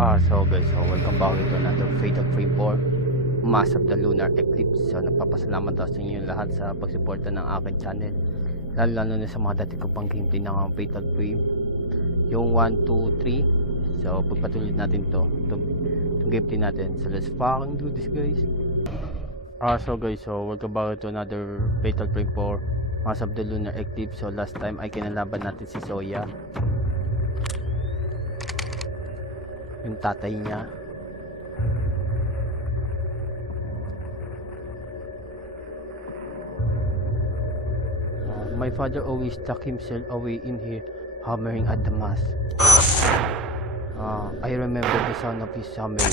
Welcome back to another Fatal Frame 4 Mass of the Lunar Eclipse. So nagpapasalamat ako sa inyo lahat sa pagsuporta ng aking channel, lalo na sa mga dati ko pang gameplay ng Fatal Frame, yung 1, 2, 3. So pagpatuloy natin itong gameplay natin. So let's fucking do this, guys. Welcome back to another Fatal Frame 4 Mass of the Lunar Eclipse. So last time ay kinalaban natin si Soya, yung tatay niya. My father always tucked himself away in here, hammering at the mass. I remember the sound of his hammering.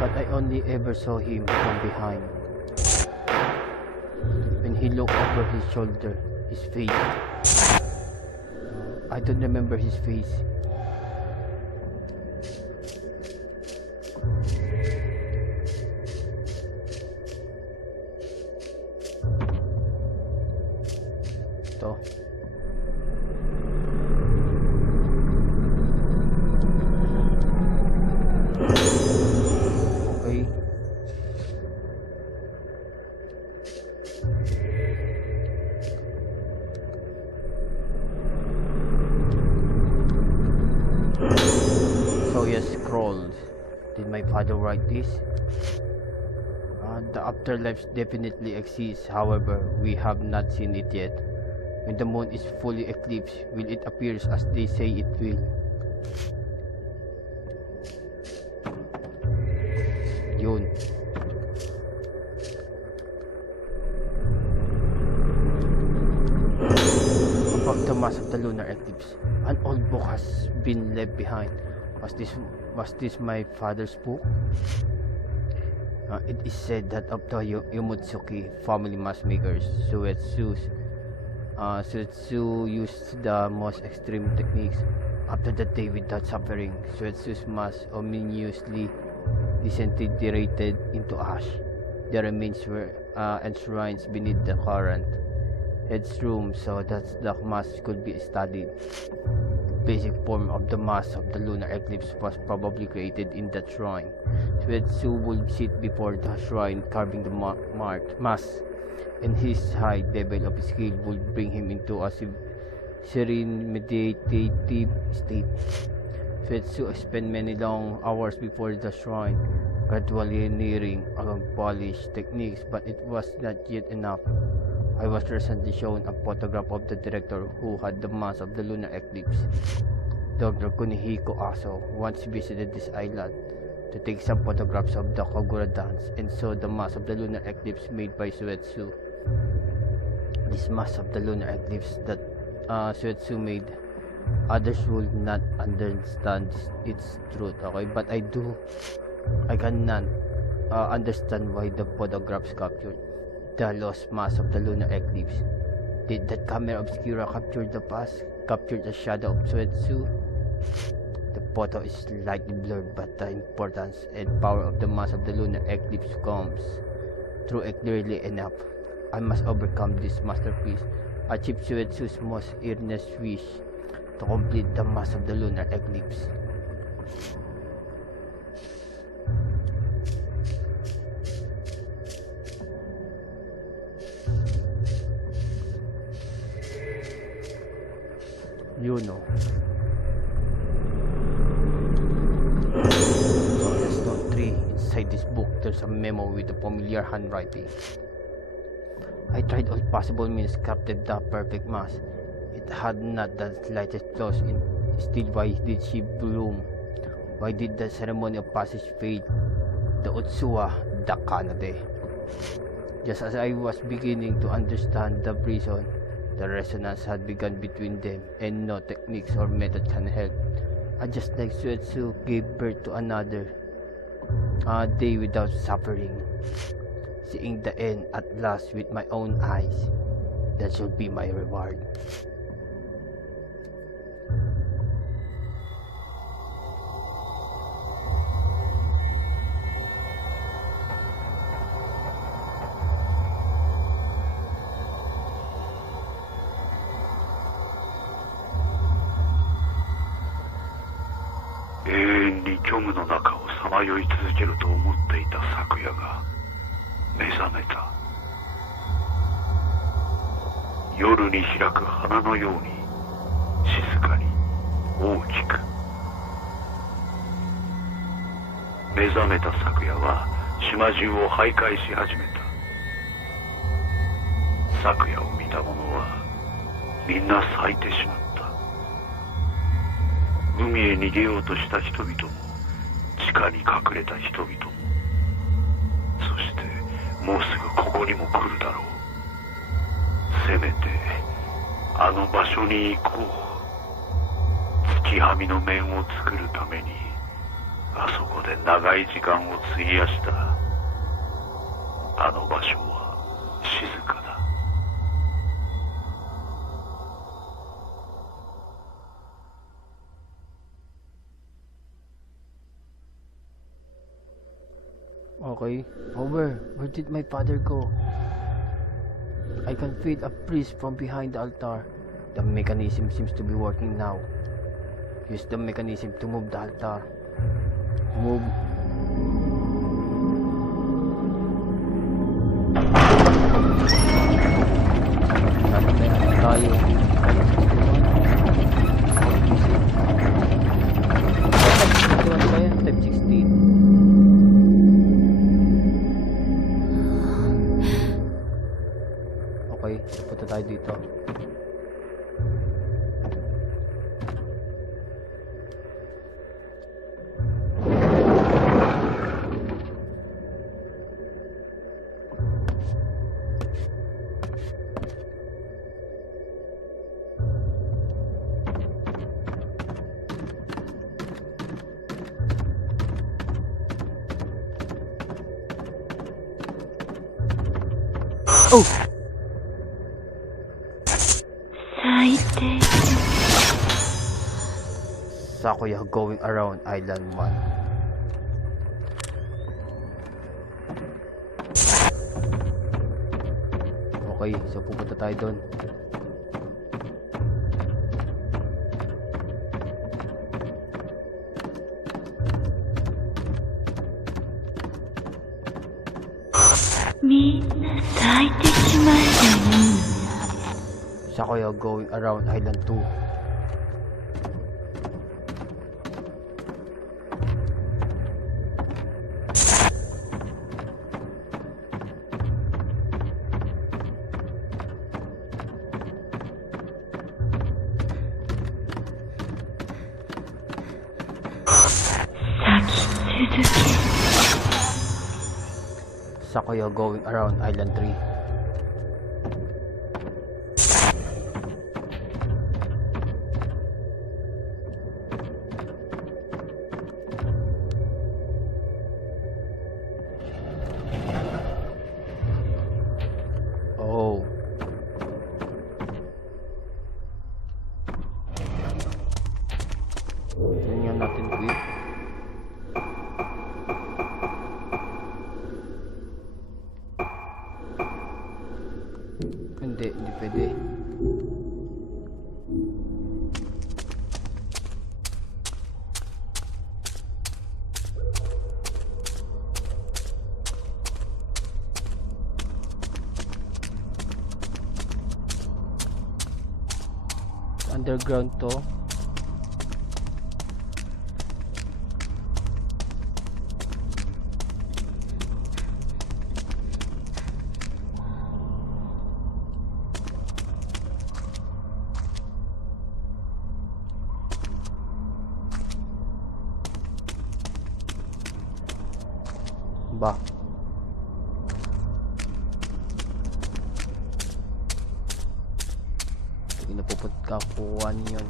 But I only ever saw him from behind. When he looked over his shoulder, his face. I don't remember his face. Ito. Okay. Scrolls. Did my father write this? The afterlife definitely exists, however, we have not seen it yet. When the moon is fully eclipsed, will it appear as they say it will? Yun. About the mass of the lunar eclipse, an old book has been left behind. Was this my father's book? It is said that of the Yomotsuki family mask makers, Suetsu used the most extreme techniques. After the day without suffering, Suetsu's mask ominously disintegrated into ash. The remains were enshrined beneath the current headroom so that the mask could be studied. Basic form of the mass of the lunar eclipse was probably created in that shrine. Suetsu would sit before the shrine carving the mass, and his high level of skill would bring him into a serene meditative state. Suetsu spent many long hours before the shrine, gradually nearing polished techniques, but it was not yet enough. I was recently shown a photograph of the director who had the mass of the lunar eclipse. Dr. Kunihiko Aso once visited this island to take some photographs of the Kagura dance and saw the mass of the lunar eclipse made by Suetsu. This mass of the lunar eclipse that Suetsu made, others would not understand its truth. Okay, but I cannot understand why the photographs captured the lost mass of the lunar eclipse. Did that camera obscura capture the past, capture the shadow of Suetsu? The photo is slightly blurred, but the importance and power of the mass of the lunar eclipse comes through it clearly enough. I must overcome this masterpiece, achieve Suetsu's most earnest wish to complete the mass of the lunar eclipse. You know. So there's note 3. Inside this book, there's a memo with a familiar handwriting. I tried all possible means, crafted the perfect mass. It had not the slightest flaws in. Still, why did she bloom? Why did the ceremony of passage fade? The Utsuwa, the Kanade. Just as I was beginning to understand the reason, the resonance had begun between them, and no techniques or method can help. I just like Suetsu gave birth to another day without suffering. Seeing the end at last with my own eyes, that should be my reward. 虚無の中をさまよい続けると思っていた昨夜が目覚めた。夜に開く花のように静かに大きく。目覚めた昨夜は島中を徘徊し始めた。昨夜を見た者はみんな咲いてしまった。海へ逃げようとした人々も地下に隠れた人々も、そしてもうすぐここにも来るだろう。せめてあの場所に行こう。月はみの面を作るためにあそこで長い時間を費やした。あの場所は静かだ。Okay. Where did my father go? I can feel a priest from behind the altar. The mechanism seems to be working now. Use the mechanism to move the altar. Move. Tayo. Type 16. Okay, punta tayo dito. Oh! Sakuya going around Island 1. Okay, so pupunta tayo doon. Sakuya going around Island 2. Sakuya going around Island 3. Oh. Yan yung natin quick. Hindi pwede. Underground to. Ba? Hindi na pupunta niyon.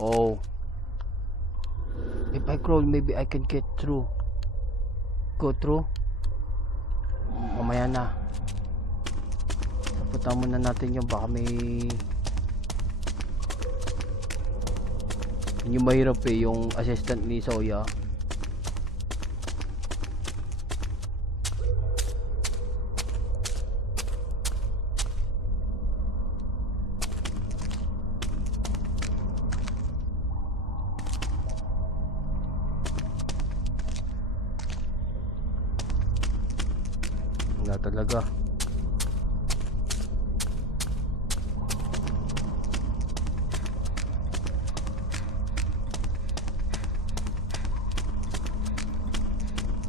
Oh. If I crawl, maybe I can get through. Go through. Mamaya na. Saputan muna natin yung baka may... Yung mahirap eh, yung assistant ni Soya. Wala talaga.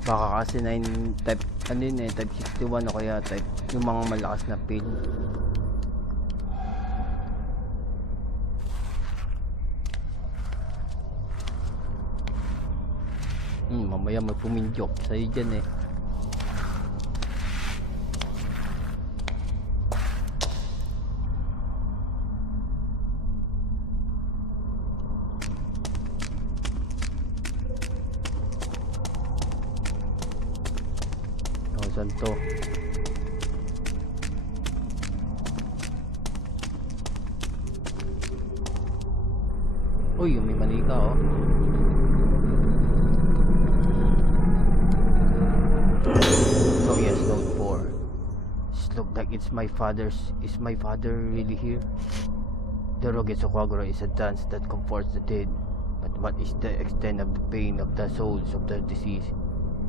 Baka kasi 9 type ano yun eh, type 61 o kaya type yung mga malakas na pin. Mamaya magpuminjok sa'yo dyan eh. Saan to? Uy, may manika oh. So yes, note 4. This look like it's my father's. Is my father really here? The Rougetsu is a dance that comforts the dead. But what is the extent of the pain of the souls of the deceased?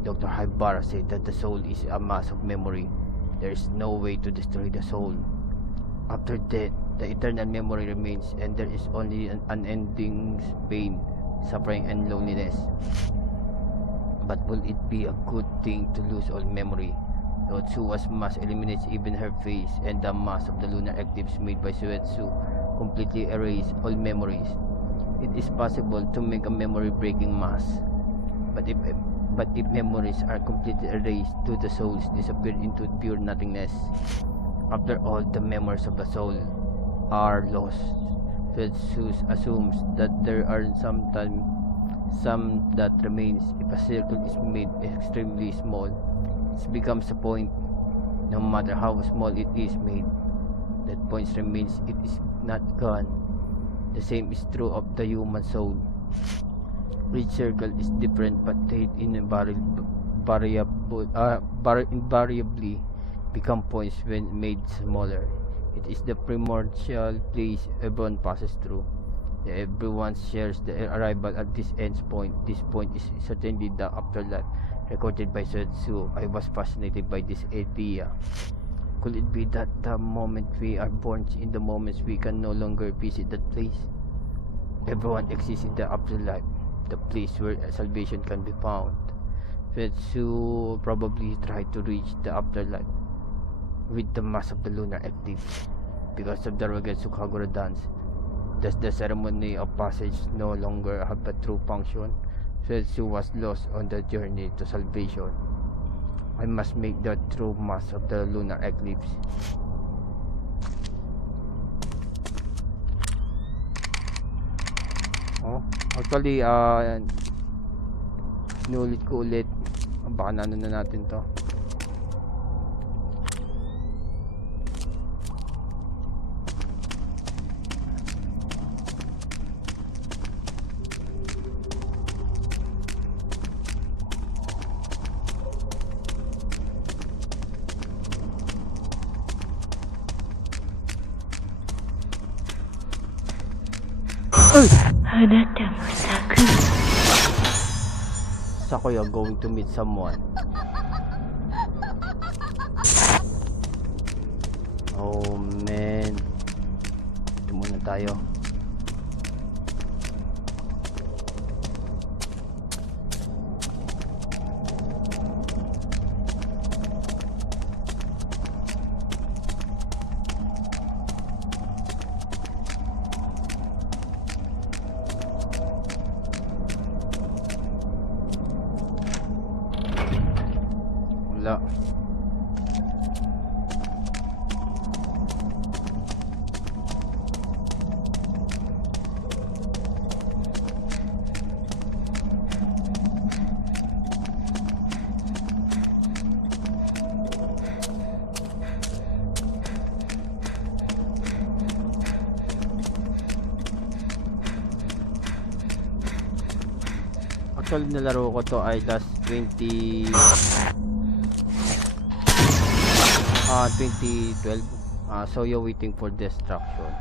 Dr. Haibara said that the soul is a mass of memory. There is no way to destroy the soul. After death, the eternal memory remains, and there is only an unending pain, suffering, and loneliness. But will it be a good thing to lose all memory? Yōtsu's mask eliminates even her face, and the mask of the lunar eclipse made by Suetsu completely erases all memories. It is possible to make a memory-breaking mask, but if memories are completely erased, do the souls disappear into pure nothingness? After all, the memories of the soul are lost. Yōtsu assumes that there are some that remains. If a circle is made extremely small, it becomes a point. No matter how small it is made, that point remains. It is not gone. The same is true of the human soul. Each circle is different, but they invariably become points when made smaller. It is the primordial place everyone passes through. Everyone shares the arrival at this end point. This point is certainly the afterlife recorded by Suetsu. I was fascinated by this idea. Could it be that the moment we are born, in the moments we can no longer visit that place? Everyone exists in the afterlife, the place where salvation can be found. Suetsu probably tried to reach the afterlife with the mask of the lunar eclipse. Because of the Rougetsu dance, does the ceremony of passage no longer have a true function? Suetsu was lost on the journey to salvation. I must make the true mask of the lunar eclipse. Oh, actually, inulit ko ulit. Baka na natin to. Sako, you're going to meet someone. Oh man, ito muna tayo. Wala. Actually, nalaro ko to ay last 2012. So you're waiting for destruction.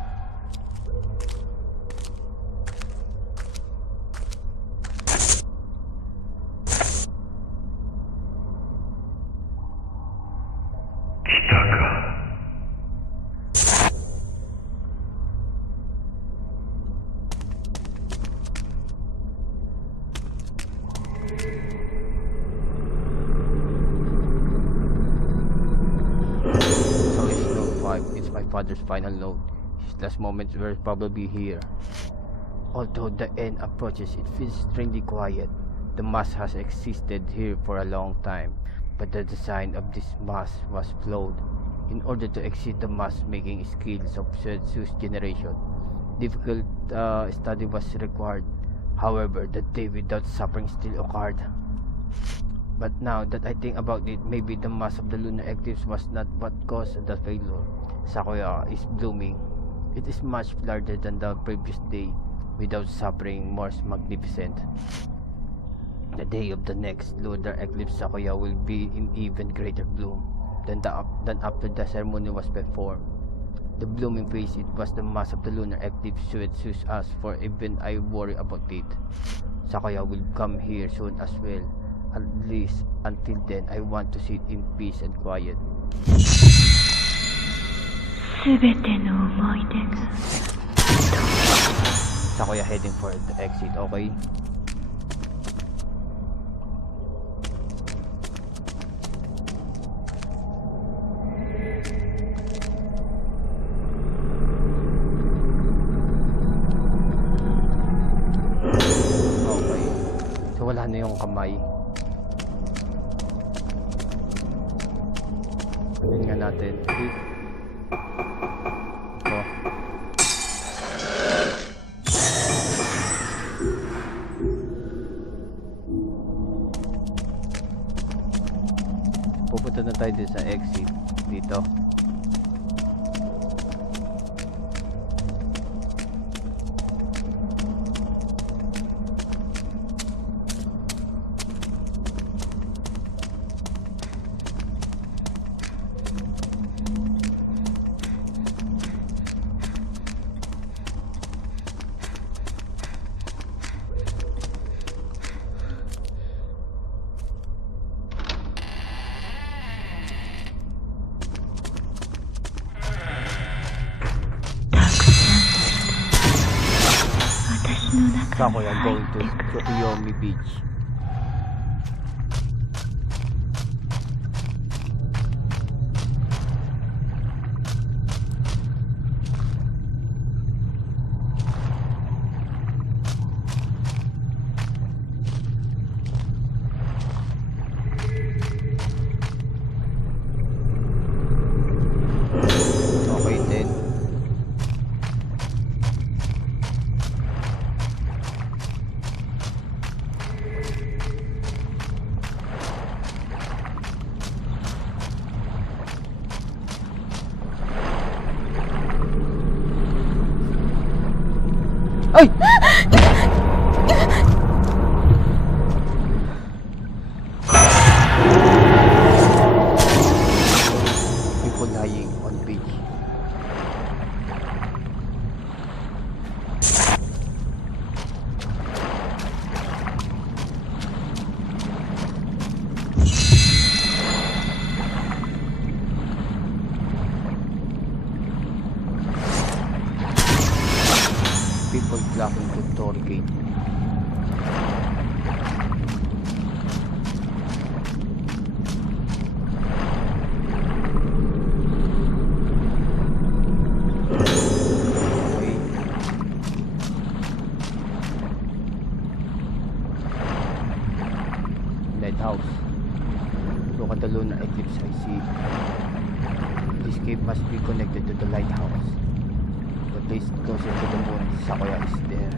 Father's final note. His last moments were probably here. Although the end approaches, it feels strangely quiet. The mass has existed here for a long time, but the design of this mass was flawed. In order to exceed the mass-making skills of Rougetsu's generation, difficult study was required. However, the day without suffering still occurred. But now that I think about it, maybe the mass of the Lunar Eclipse was not what caused the failure. Sayaka is blooming. It is much larger than the previous day, without suffering, more magnificent. The day of the next lunar eclipse, Sayaka will be in even greater bloom than after the ceremony was performed. The blooming phase, it was the mass of the lunar eclipse Rougetsu us, for even I worry about it. Sayaka will come here soon as well. At least until then, I want to sit in peace and quiet. Sayaka heading for the exit, okay? Okay. So wala na yung kamay. Yun nga natin. Pupunta na tayo din sa exit dito. Sayaka going to Tsukimori Beach. Okay then. Ay! People lying on beach. People blocking the door gate. Okay. Lighthouse. Look at the lunar eclipse I see. This cave must be connected to the lighthouse. The place closer to the moon, Sayaka is there.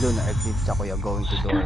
Lunar Eclipse ako you're going to door.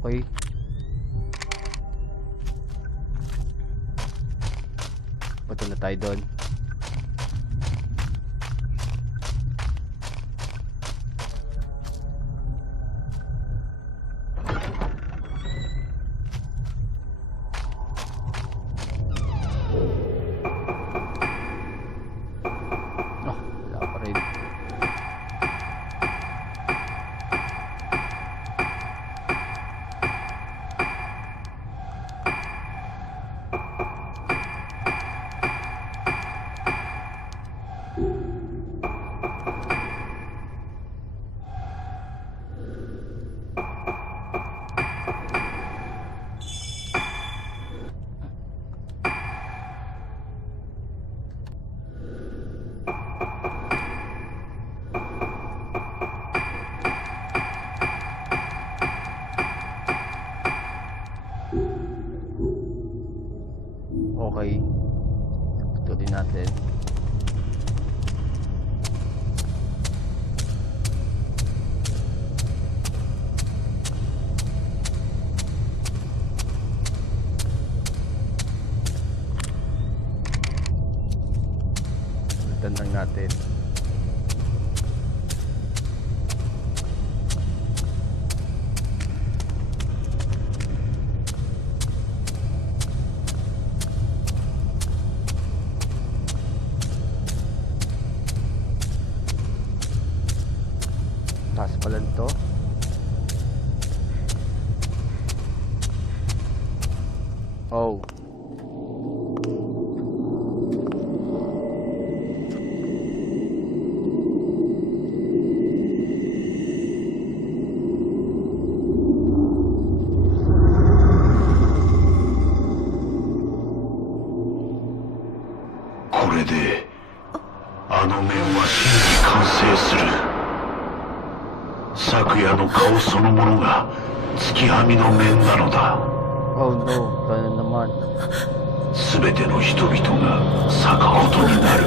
Okay. Punta na tayo doon. Oh, wala pa rin. Okay. Tuloy natin. Tulitan lang natin. Taas pala nito. Oh. 昨夜の顔そのものが月はみの面なのだ。 Oh no, gano'n naman. すべての人々が逆ことになる。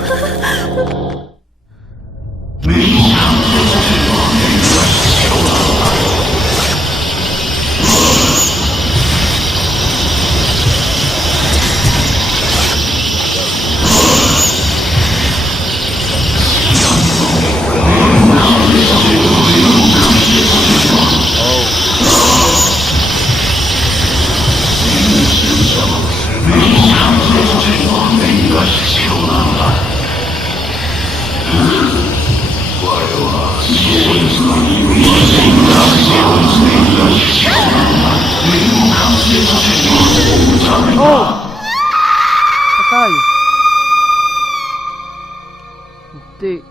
Patay! Hindi.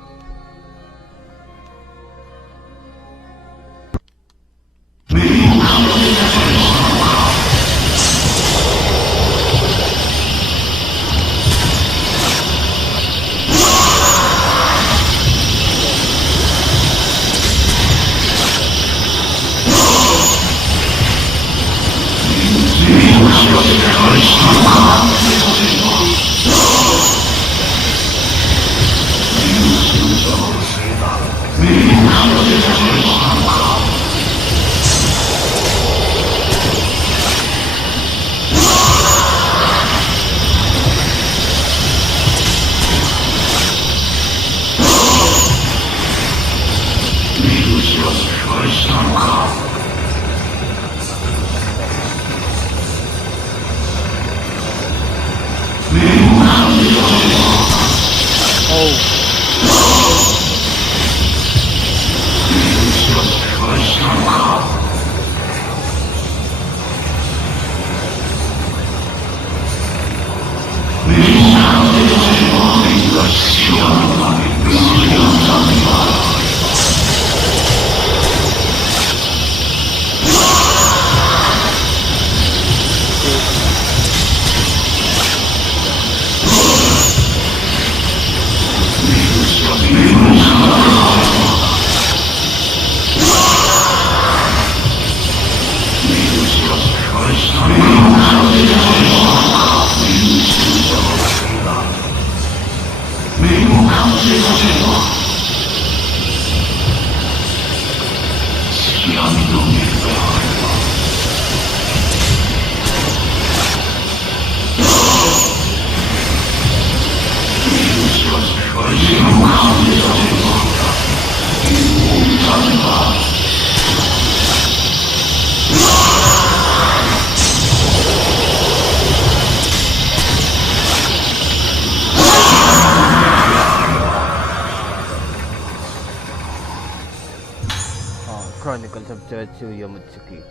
Chronicles of Yō Haibara,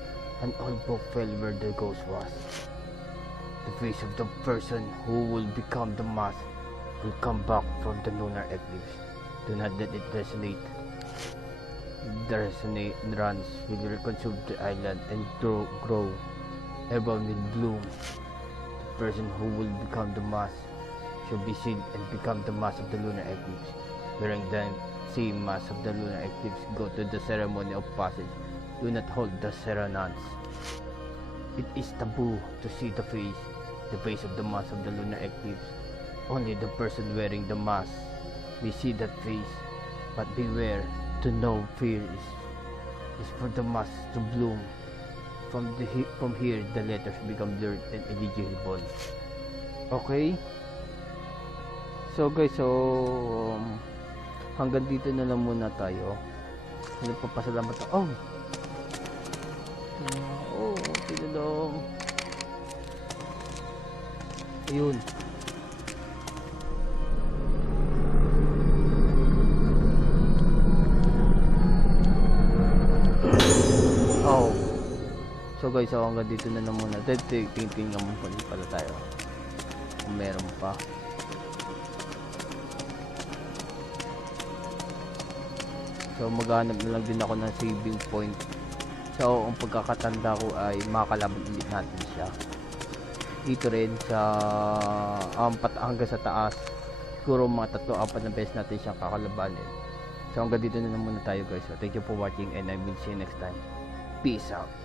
an old book fell where the ghost was. The face of the person who will become the mask will come back from the lunar eclipse. Do not let it resonate. The resonate runs will consume the island and grow. Everyone will bloom. The person who will become the mask shall be seen and become the mask of the lunar eclipse. Wearing the same mask of the lunar eclipse, go to the ceremony of passage. Do not hold the serenades. It is taboo to see the face of the mask of the lunar eclipse. Only the person wearing the mask may see that face, but beware to know fear is for the mask to bloom. From here, the letters become blurred and illegible. Okay? So guys, hanggang dito na lang muna tayo. Nagpapasalamat ako. Tinulong. Ayun. So guys, hanggang dito na lang muna. Tingnan mo pala tayo. Kung meron pa. So maghanap na lang din ako ng saving point. So ang pagkakatanda ko ay makakalaban ulit natin siya. Dito rin sa hanggang sa taas. Siguro mga 3-4 na beses natin siyang kakalabanin. So hanggang dito na lang muna tayo guys. So thank you for watching and I will see you next time. Peace out.